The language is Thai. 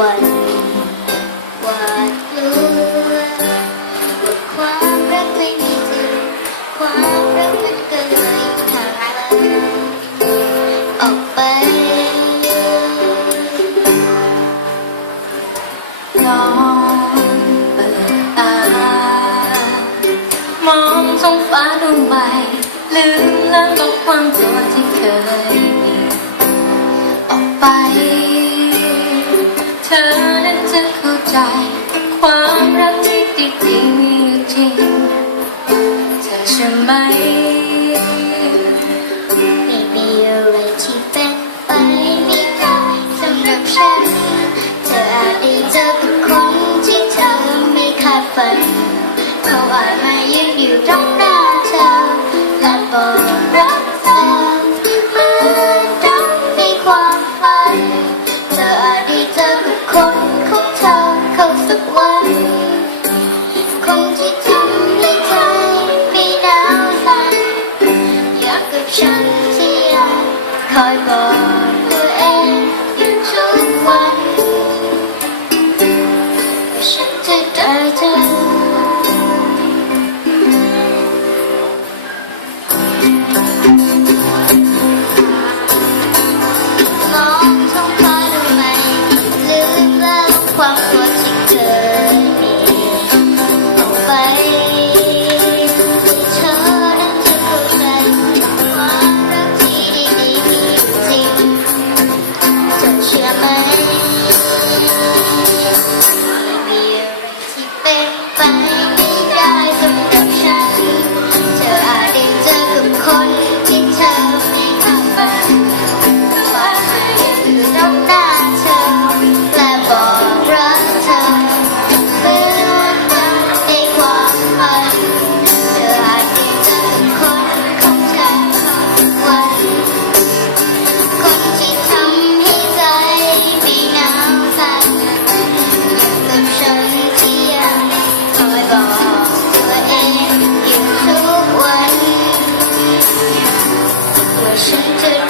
วัดกลัว่าความรักไม่มีเธอความรักมันก็เลยทำให้ออกไปลองเปิดตามองท้องฟ้าดวงใหม่ลืมเรื่องของความจำที่เคยออกไป อนั้นจะเข้าใจ ความรักที่ดจริงมีอยู่จริงเธอใช่ไหมไม่มีอะไรที่เป็นไปไม่ได้สำหรับฉัน เธออาจได้เจอกับคนที่เธอไม่คาดฝันเขาอาจมายืนอยู่ตรงหน้าเธอและบอกรักเธอเหมือนดังในความฝัน เธออาจได้เจอกับ ฉันที่ยังคอยบอกตัวเองอยู่ทุกวันฉันจะได้เจอมองท้องฟ้ดูไหมลืมเรื่องความกลัวที่เธอ 世界